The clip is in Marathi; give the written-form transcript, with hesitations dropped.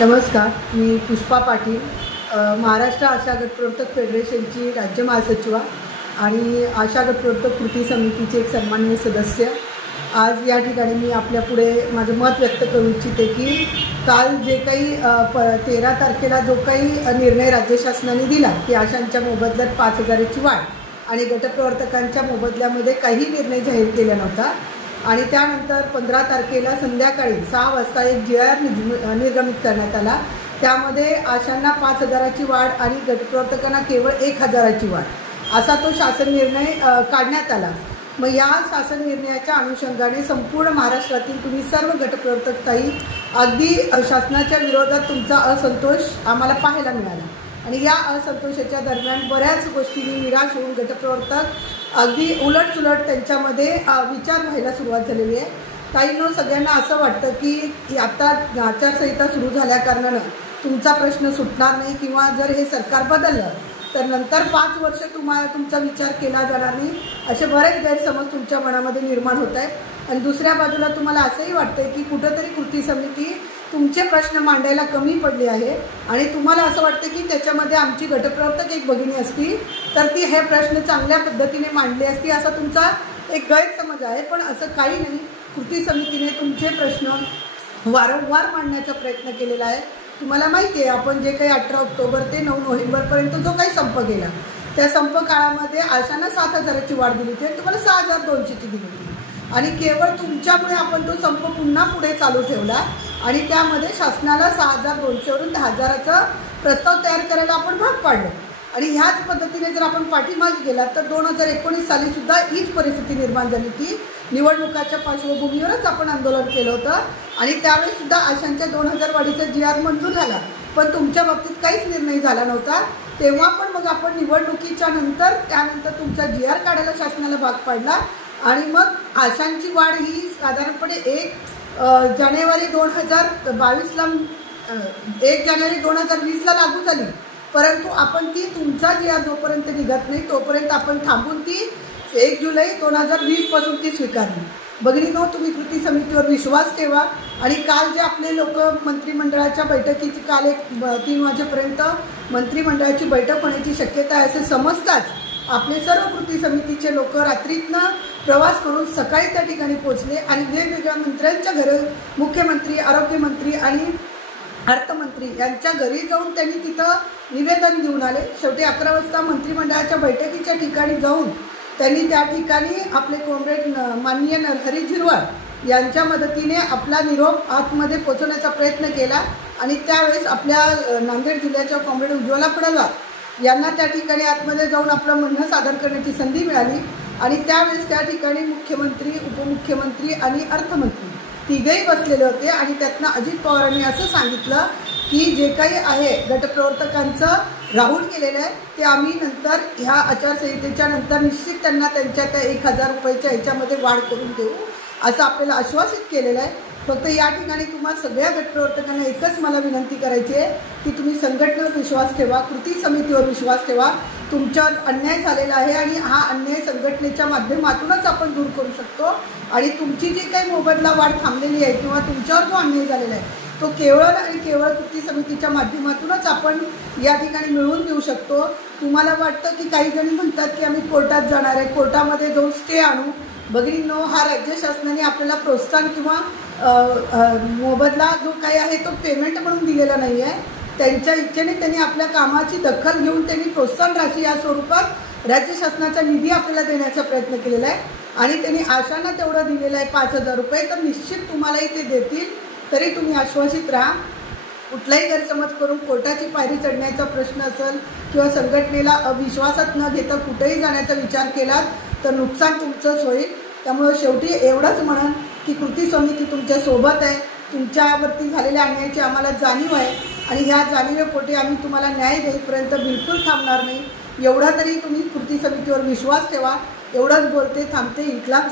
नमस्कार, मी पुष्पा पाटील, महाराष्ट्र आशा गट प्रवर्तक फेडरेशनची राज्य महासचिवा आणि आशा गट प्रवर्तक कृती समितीचे एक सन्माननीय सदस्य। आज या ठिकाणी मी आपल्या पुढे माझं मत व्यक्त करू इच्छिते की काल जे काही 13 तारखेला जो काही निर्णय राज्य शासनाने दिला की आशांच्या मोबदल्यात 5,000ची वाढ आणि गटप्रवर्तकांच्या मोबदल्यामध्ये काही निर्णय जाहीर केला नव्हता आणि त्यानंतर 15 तारखेला संध्याकाळी 6 वाजता एक GR निर्गमित करण्यात आला। त्यामध्ये आशांना 5,000ची वाढ आणि गटप्रवर्तकांना केवळ 1,000ची वाढ असा तो शासन निर्णय काढण्यात आला। मग या शासन निर्णयाच्या अनुषंगाने संपूर्ण महाराष्ट्रातील तुम्ही सर्व गटप्रवर्तक ताई अगदी शासनाच्या विरोधात तुमचा असंतोष आम्हाला पाहायला मिळाला आणि या असंतोषाच्या दरम्यान बऱ्याच गोष्टींनी निराश होऊन गटप्रवर्तक अगदी उलटसुलट त्यांच्यामध्ये विचार व्हायला सुरुवात झालेली आहे। ताईंनो, सगळ्यांना असं वाटतं की आता आचारसंहिता सुरू झाल्या कारणानं तुमचा प्रश्न सुटणार नाही किंवा जर हे सरकार बदललं तर नंतर 5 वर्ष तुमचा विचार केला जाणार नाही, असे बरेच गैरसमज तुमच्या मनामध्ये निर्माण होत आहेत। आणि दुसऱ्या बाजूला तुम्हाला असंही वाटतंय की कुठेतरी कृती समिती तुमचे प्रश्न मांडायला कमी पडली आहे आणि तुम्हाला असं वाटतं की त्याच्यामध्ये आमची गटप्रवर्तक एक भगिनी असती तर ती हे प्रश्न चांगल्या पद्धतीने मांडले असती, असा तुमचा एक गैरसमज आहे। पण असं काही नाही, कृती समितीने तुमचे प्रश्न वारंवार मांडण्याचा प्रयत्न केलेला आहे। तुम्हाला माहिती आहे, आपण जे काही 18 ऑक्टोबर ते 9 नोव्हेंबरपर्यंत जो काही संप गेला त्या संप काळामध्ये आशांना 7,000ची वाढ दिली होती, तुम्हाला 6,200ची दिली होती आणि केवळ तुमच्यामुळे आपण तो संप पुन्हा पुढे चालू ठेवला आणि त्यामध्ये शासनाला 6,200वरून 10,000चा प्रस्ताव तयार करायला आपण भाग पाडलं। आणि ह्याच पद्धतीने जर आपण पाठीमागे गेला तर 2019 साली सुद्धा हीच परिस्थिती निर्माण झाली होती। निवडणुकाच्या पार्श्वभूमीवरच आपण आंदोलन केलं होतं आणि त्यावेळेस सुद्धा आशांच्या 2,000 वाढीचा GR मंजूर झाला, पण तुमच्या बाबतीत काहीच निर्णय झाला नव्हता। तेव्हा पण मग आपण निवडणुकीच्या नंतर त्यानंतर तुमचा GR काढायला शासनाला भाग पाडला आणि मग आशांची वाढ ही साधारणपणे 1 जानेवारी 2022ला 1 जानेवारी 2020ला लागू झाली, परंतु आपण ती तुमचा GR जोपर्यंत निघत नाही तोपर्यंत आपण थांबून ती 1 जुलै 2020 पासून ती स्वीकारली। भगिनींनो, तुम्ही कृती समितीवर विश्वास ठेवा आणि काल जे आपले लोक मंत्रिमंडळाच्या बैठकीची काल 3 वाजेपर्यंत मंत्रिमंडळाची बैठक होण्याची शक्यता आहे असे समजताच आपले सर्व कृती समितीचे लोक रात्रीतनं प्रवास करून सकाळी त्या ठिकाणी पोहोचले आणि वेगवेगळ्या मंत्र्यांच्या घरी, मुख्यमंत्री, आरोग्यमंत्री आणि अर्थमंत्री यांच्या घरी जाऊन त्यांनी तिथं निवेदन देऊन आले। शेवटी 11 वाजता मंत्रिमंडळाच्या बैठकीच्या ठिकाणी जाऊन त्यांनी त्या ठिकाणी आपले कॉम्रेड माननीय नरहरी झिरवाळ यांच्या मदतीने आपला निरोप आतमध्ये पोहोचवण्याचा प्रयत्न केला आणि त्यावेळेस आपल्या नांदेड जिल्ह्याच्या कॉम्रेड उज्ज्वला फडणवार यांना त्या ठिकाणी आतमध्ये जाऊन आपलं म्हणणं सादर करण्याची संधी मिळाली आणि त्यावेळेस त्या ठिकाणी मुख्यमंत्री, उपमुख्यमंत्री आणि अर्थमंत्री तिघेही बसलेले होते आणि त्यातनं अजित पवारांनी असं सांगितलं की जे काही आहे गटप्रवर्तकांचं राहून गेलेलं आहे ते आम्ही नंतर ह्या आचारसंहितेच्या नंतर निश्चित त्यांना त्यांच्या त्या 1,000 रुपयाच्या ह्याच्यामध्ये वाढ करून देऊ असं आपल्याला आश्वासित केलेलं आहे। फक्त या ठिकाणी तुम्हाला सगळ्या गटप्रवर्तकांना एकच मला विनंती करायची आहे की तुम्ही संघटनेवर विश्वास ठेवा, कृती समितीवर विश्वास ठेवा। तुमच्यावर अन्याय झालेला आहे आणि हा अन्याय संघटनेच्या माध्यमातूनच आपण दूर करू शकतो आणि तुमची जी काही मोबदला वाढ थांबलेली आहे किंवा तुमच्यावर जो अन्याय झालेला आहे तो केवळ आणि केवळ कृती समितीच्या माध्यमातूनच आपण या ठिकाणी मिळवून देऊ शकतो। तुम्हाला वाटतं की काही जणी म्हणतात की आम्ही कोर्टात जाणार आहे, कोर्टामध्ये जाऊन स्टे आणू। भगिनींनो, हा राज्य शासनाने आपल्याला प्रोत्साहन किंवा मोबदला जो काही आहे तो पेमेंट म्हणून दिलेला नाही आहे। त्यांच्या इच्छेने त्यांनी आपल्या कामाची दखल घेऊन त्यांनी प्रोत्साहन राशी या स्वरूपात राज्य शासनाचा निधी आपल्याला देण्याचा प्रयत्न केलेला आहे आणि त्यांनी आशांना तेवढं दिलेलं आहे 5,000 रुपये, तर निश्चित तुम्हालाही ते देतील। तरी तुम्ही आश्वासित राहा, कुठलाही गैरसमज करून कोर्टाची पायरी चढण्याचा प्रश्न असेल किंवा संघटनेला अविश्वासात न घेता कुठेही जाण्याचा विचार केलात तर नुकसान तुमचंच होईल। त्यामुळे शेवटी एवढंच म्हणून की कृती समिती तुमच्या सोबत आहे, तुमच्यावरती झालेल्या अन्यायाची आम्हाला जाणीव आहे आणि ह्या जाणीवेपोटी आम्ही तुम्हाला न्याय देईपर्यंत बिलकुल थांबणार नाही। एवढा तरी तुम्ही कृती समितीवर विश्वास ठेवा। एवढंच बोलते, थांबते। इन्क्लाब